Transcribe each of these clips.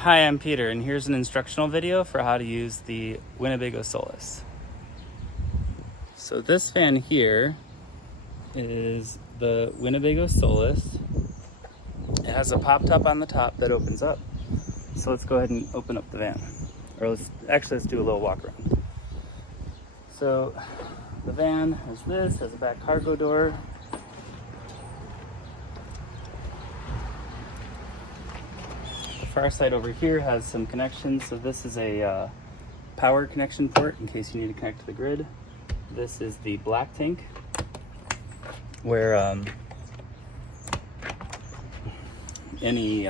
Hi, I'm Peter, and here's an instructional video for how to use the Winnebago Solis. So this fan here is the Winnebago Solis. It has a pop top on the top that opens up. So let's go ahead and open up the van. Or let's do a little walk around. So the van has a back cargo door. The far side over here has some connections. So this is a power connection port in case you need to connect to the grid. This is the black tank where any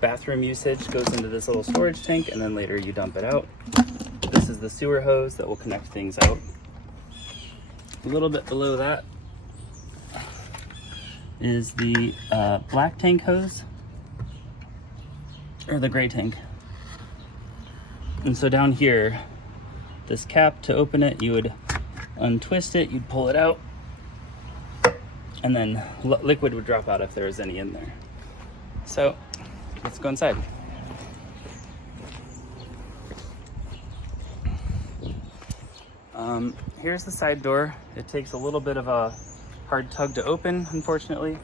bathroom usage goes into this little storage tank, and then later you dump it out. This is the sewer hose that will connect things out. A little bit below that is the black tank hose, or the gray tank. And so down here, this cap, to open it, you would untwist it, you'd pull it out, and then liquid would drop out if there was any in there. So let's go inside. Here's the side door. It takes a little bit of a hard tug to open, unfortunately.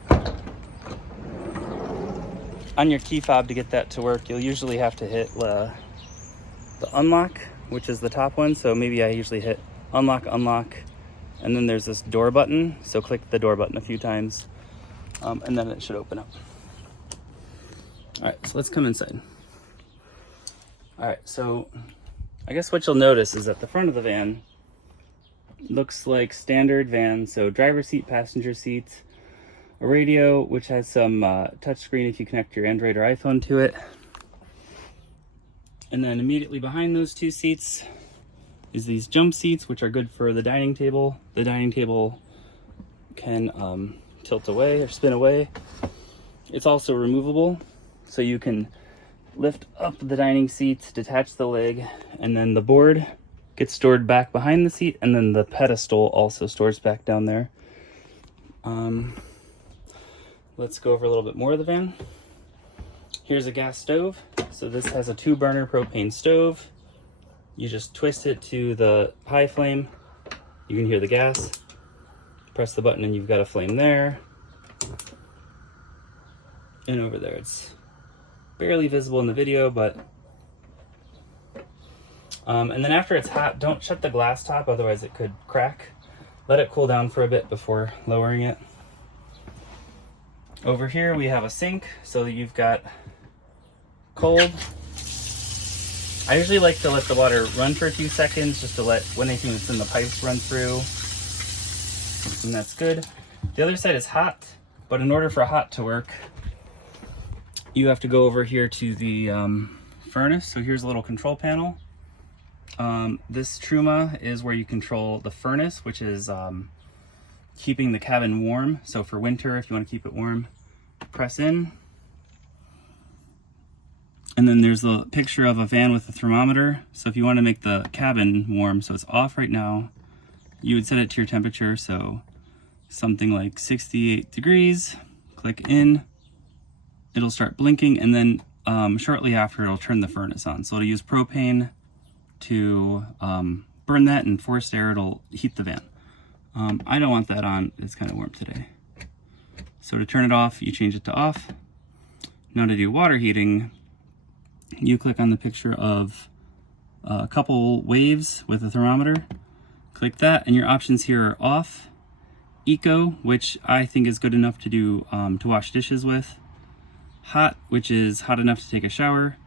On your key fob to get that to work, you'll usually have to hit the unlock, which is the top one. So maybe I usually hit unlock, and then there's this door button. So click the door button a few times, and then it should open up. All right, so let's come inside. All right, so I guess what you'll notice is that the front of the van looks like standard van. So driver seat, passenger seats, a radio, which has some touchscreen if you connect your Android or iPhone to it. And then immediately behind those two seats is these jump seats, which are good for the dining table. The dining table can tilt away or spin away. It's also removable, so you can lift up the dining seat, detach the leg, and then the board gets stored back behind the seat, and then the pedestal also stores back down there. Let's go over a little bit more of the van. Here's a gas stove. So this has a 2-burner propane stove. You just twist it to the high flame. You can hear the gas. Press the button and you've got a flame there. And over there, it's barely visible in the video, but and then after it's hot, don't shut the glass top, otherwise it could crack. Let it cool down for a bit before lowering it. Over here we have a sink, so you've got cold. I usually like to let the water run for a few seconds just to let anything that's in the pipes run through, and that's good. The other side is hot, but in order for hot to work, you have to go over here to the furnace. So here's a little control panel. This Truma is where you control the furnace, which is keeping the cabin warm. So for winter, if you want to keep it warm, press in. And then there's a picture of a van with a thermometer. So if you want to make the cabin warm, so it's off right now, you would set it to your temperature. So something like 68 degrees, click in, it'll start blinking, and then shortly after it'll turn the furnace on. So it'll use propane to burn that, and forced air, it'll heat the van. I don't want that on, it's kind of warm today. So to turn it off, you change it to off. Now to do water heating, you click on the picture of a couple waves with a thermometer. Click that, and your options here are off, eco, which I think is good enough to do to wash dishes with, hot, which is hot enough to take a shower,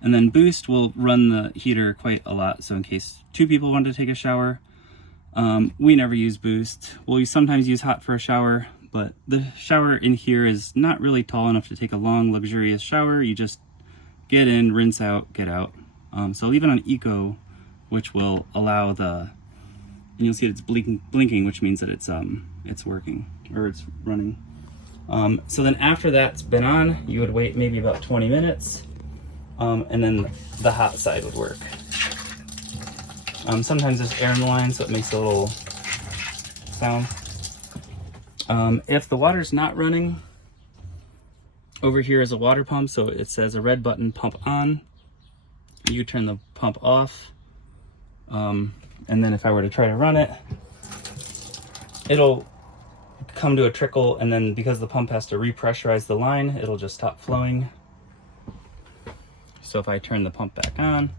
and then boost will run the heater quite a lot. So in case 2 people want to take a shower, we never use boost. We'll sometimes use hot for a shower, but the shower in here is not really tall enough to take a long, luxurious shower. You just get in, rinse out, get out. So leave it on eco, which will allow and you'll see it's blinking, which means that it's working, or it's running. So then after that's been on, you would wait maybe about 20 minutes, and then the hot side would work. Sometimes there's air in the line, so it makes a little sound. If the water's not running, Over here is a water pump, so it says a red button, pump on. You turn the pump off, and then if I were to try to run it, it'll come to a trickle, and then because the pump has to repressurize the line, it'll just stop flowing. So if I turn the pump back on,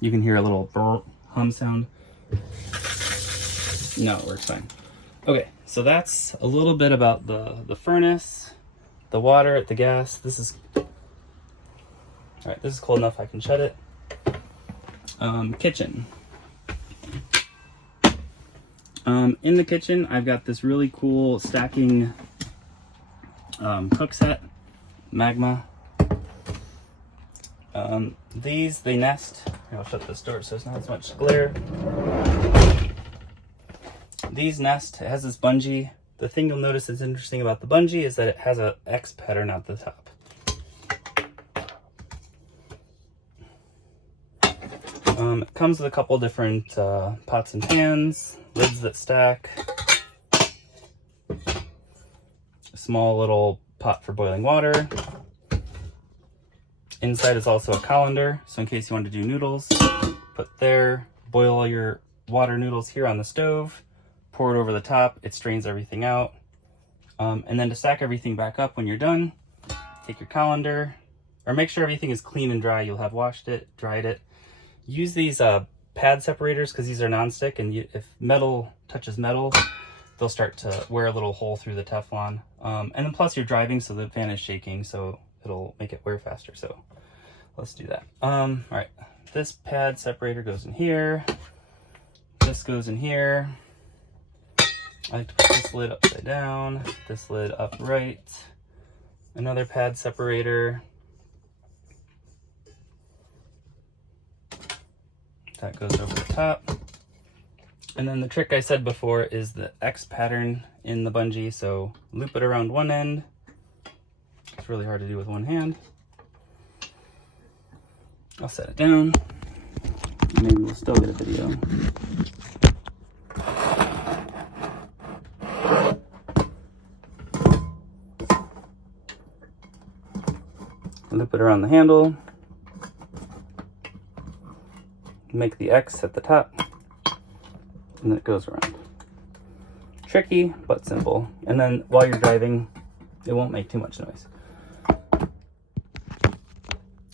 you can hear a little hum sound. No, it works fine. Okay, so that's a little bit about the furnace, the water, the gas. This is, all right, this is cold enough I can shut it. Kitchen. In the kitchen, I've got this really cool stacking cook set, Magma. These, they nest. I'll shut this door so it's not as much glare. These nest, it has this bungee. The thing you'll notice is interesting about the bungee is that it has a X pattern at the top. It comes with a couple different pots and pans, lids that stack, a small little pot for boiling water. Inside is also a colander, so in case you want to do noodles, put there, boil all your water noodles here on the stove, pour it over the top, it strains everything out. And then to stack everything back up when you're done, take your colander, or make sure everything is clean and dry. You'll have washed it, dried it. Use these pad separators because these are non-stick, and if metal touches metal, they'll start to wear a little hole through the Teflon. And then plus you're driving, so the fan is shaking, so it'll make it wear faster. So let's do that. All right, this pad separator goes in here. This goes in here. I like to put this lid upside down, this lid upright. Another pad separator. That goes over the top. And then the trick I said before is the X pattern in the bungee. So loop it around one end. It's really hard to do with one hand. I'll set it down. Maybe we'll still get a video. Loop it around the handle. Make the X at the top, and then it goes around. Tricky, but simple. And then while you're driving, it won't make too much noise. All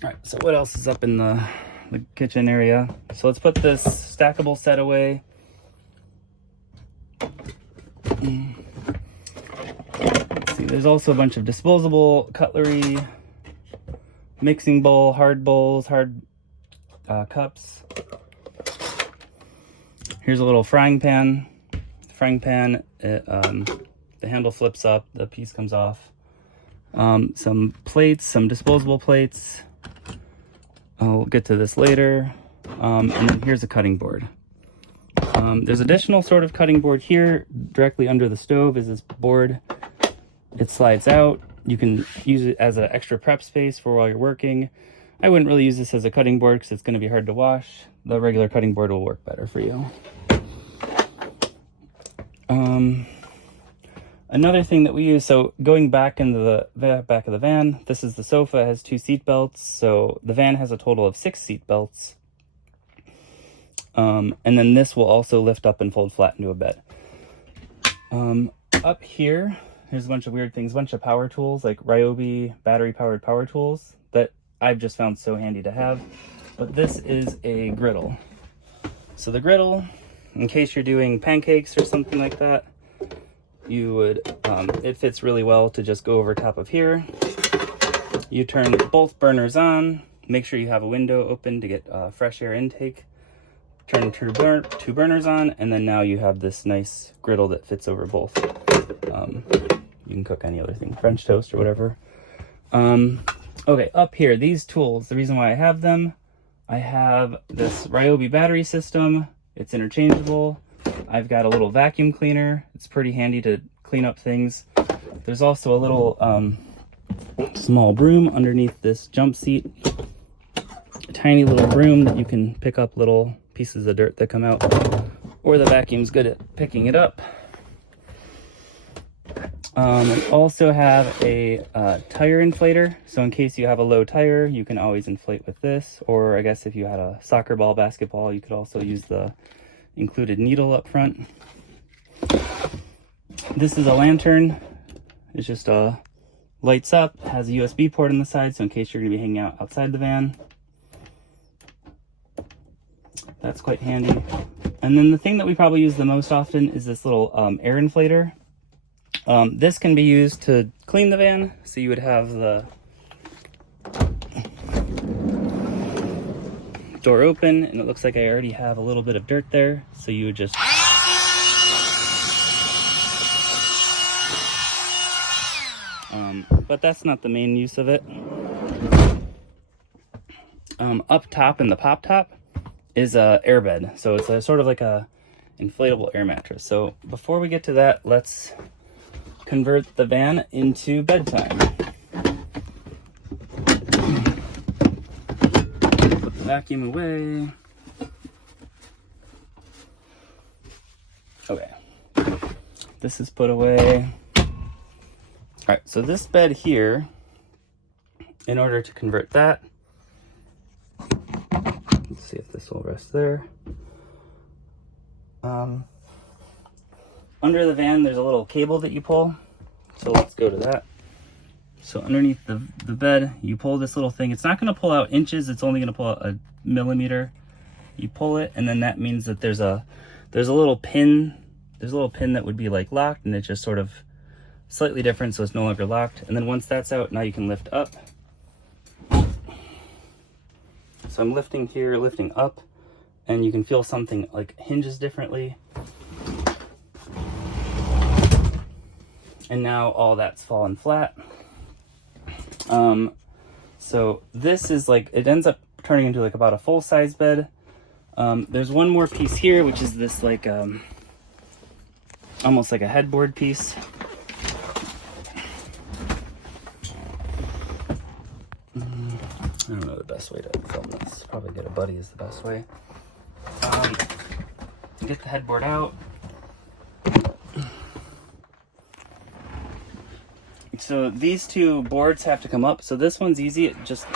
right, so what else is up in the kitchen area? So let's put this stackable set away. Let's see, there's also a bunch of disposable cutlery, mixing bowl, hard bowls, hard cups. Here's a little frying pan. The frying pan, the handle flips up, the piece comes off. Some plates, some disposable plates. I'll get to this later. And then here's a cutting board. There's additional sort of cutting board here. Directly under the stove is this board. It slides out. You can use it as an extra prep space for while you're working. I wouldn't really use this as a cutting board because it's going to be hard to wash. The regular cutting board will work better for you. Another thing that we use, so going back into the back of the van, this is the sofa. It has 2 seat belts. So the van has a total of 6 seat belts. And then this will also lift up and fold flat into a bed. Up here, here's a bunch of weird things, a bunch of power tools, like Ryobi battery-powered power tools that I've just found so handy to have. But this is a griddle. So the griddle, in case you're doing pancakes or something like that, you would, it fits really well to just go over top of here. You turn both burners on, make sure you have a window open to get fresh air intake. Turn 2 burners on, and then now you have this nice griddle that fits over both. You can cook any other thing, French toast or whatever. Okay, up here, these tools, the reason why I have them, I have this Ryobi battery system. It's interchangeable. I've got a little vacuum cleaner. It's pretty handy to clean up things. There's also a little small broom underneath this jump seat. A tiny little broom that you can pick up little pieces of dirt that come out, or the vacuum's good at picking it up. We also have a tire inflator. So in case you have a low tire, you can always inflate with this. Or I guess if you had a soccer ball, basketball, you could also use the included needle up front. This is a lantern. It's just lights up, has a USB port on the side, so in case you're going to be hanging out outside the van. That's quite handy. And then the thing that we probably use the most often is this little air inflator. This can be used to clean the van, so you would have the door open, and it looks like I already have a little bit of dirt there, so you would just but that's not the main use of it. Up top in the pop top is a airbed, so it's a sort of like a inflatable air mattress. So before we get to that, let's convert the van into bedtime. Put the vacuum away. Okay, this is put away. All right, so this bed here, in order to convert that, let's see if this will rest there. Under the van, there's a little cable that you pull. So let's go to that. So underneath the bed, you pull this little thing. It's not gonna pull out inches, it's only gonna pull out a millimeter. You pull it, and then that means that there's a little pin. There's a little pin that would be like locked, and it's just sort of slightly different, so it's no longer locked. And then once that's out, now you can lift up. So I'm lifting here, lifting up, and you can feel something like hinges differently. And now all that's fallen flat. So this is like, it ends up turning into like about a full-size bed. There's one more piece here, which is this like almost like a headboard piece. I don't know the best way to film this. Probably get a buddy is the best way. Get the headboard out. So these two boards have to come up. So this one's easy. It just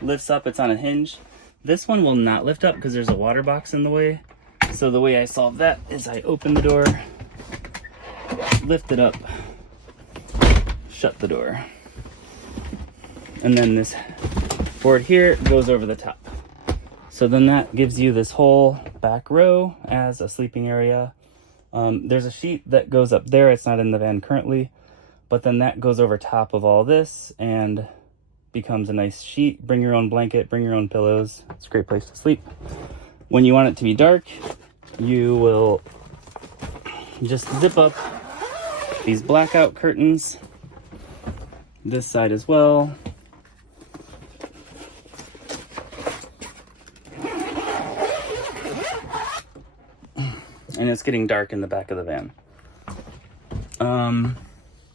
lifts up. It's on a hinge. This one will not lift up because there's a water box in the way. So the way I solve that is I open the door, lift it up, shut the door. And then this board here goes over the top. So then that gives you this whole back row as a sleeping area. There's a sheet that goes up there. It's not in the van currently, but then that goes over top of all this and becomes a nice sheet. Bring your own blanket, bring your own pillows. It's a great place to sleep. When you want it to be dark, you will just zip up these blackout curtains, this side as well. And it's getting dark in the back of the van.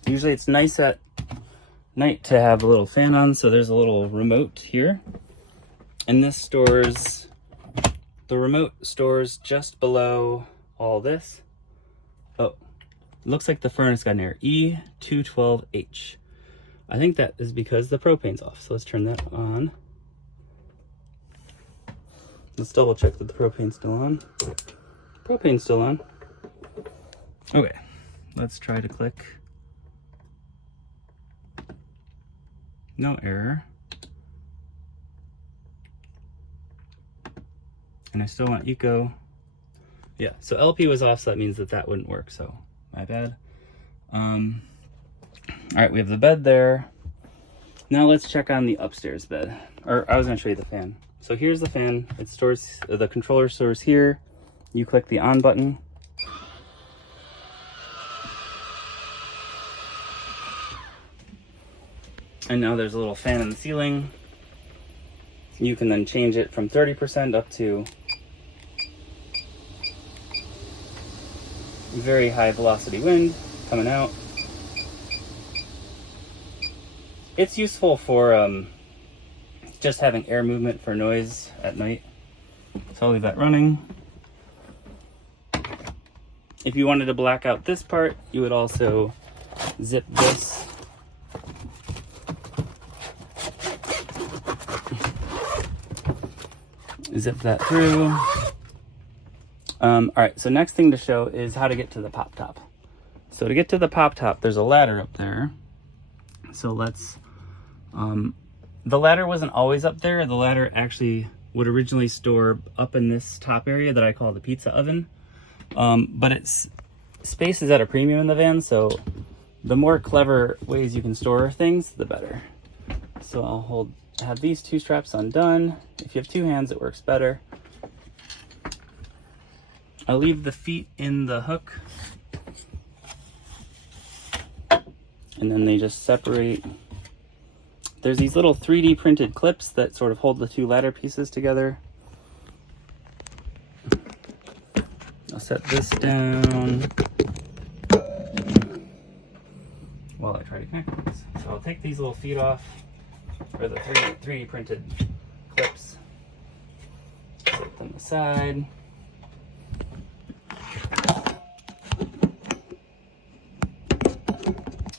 Usually it's nice at night to have a little fan on, so there's a little remote here. And this stores, the remote stores just below all this. Oh, looks like the furnace got an error, E212H. I think that is because the propane's off, so let's turn that on. Let's double check that the propane's still on. Propane's still on. Okay, let's try to click. No error. And I still want eco. Yeah, so LP was off, so that means that that wouldn't work, so my bad. All right, we have the bed there. Now let's check on the upstairs bed. Or I was gonna show you the fan. So here's the fan. It stores, the controller stores here. You click the on button. And now there's a little fan in the ceiling. You can then change it from 30% up to very high velocity wind coming out. It's useful for just having air movement for noise at night. So I'll leave that running. If you wanted to black out this part, you would also zip this. Zip that through. All right, so next thing to show is how to get to the pop top. So to get to the pop top, there's a ladder up there. So let's, the ladder wasn't always up there. The ladder actually would originally store up in this top area that I call the pizza oven. But it's, space is at a premium in the van, so the more clever ways you can store things, the better. So I'll have these two straps undone. If you have two hands, it works better. I'll leave the feet in the hook, and then they just separate. There's these little 3D printed clips that sort of hold the two ladder pieces together. I'll set this down while I try to connect these. So I'll take these little feet off, or the 3D printed clips, set them aside.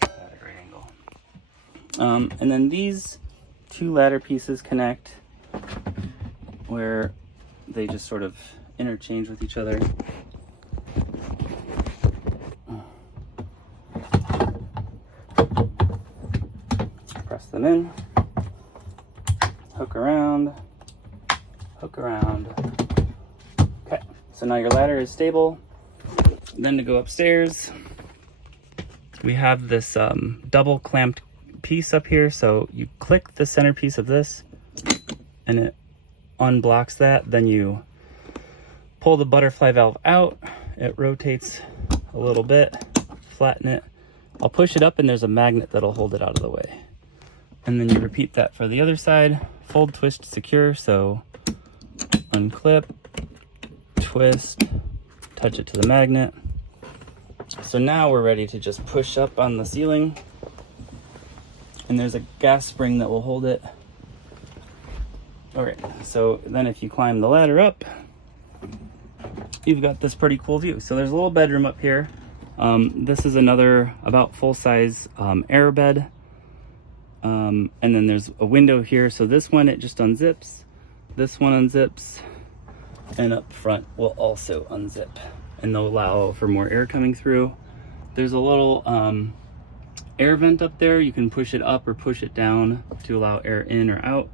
At a great angle. And then these two ladder pieces connect where they just sort of interchange with each other. Press them in, hook around. Okay, so now your ladder is stable. Then to go upstairs, we have this double clamped piece up here. So you click the center piece of this and it unblocks that. Then you pull the butterfly valve out. It rotates a little bit, flatten it. I'll push it up and there's a magnet that'll hold it out of the way. And then you repeat that for the other side. Fold, twist, secure. So unclip, twist, touch it to the magnet. So now we're ready to just push up on the ceiling. And there's a gas spring that will hold it. All right, so then if you climb the ladder up, you've got this pretty cool view. So there's a little bedroom up here. This is another about full-size air bed. And then there's a window here. So this one, it just unzips. This one unzips. And up front will also unzip. And they'll allow for more air coming through. There's a little air vent up there. You can push it up or push it down to allow air in or out.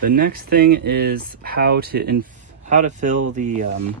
The next thing is how to fill the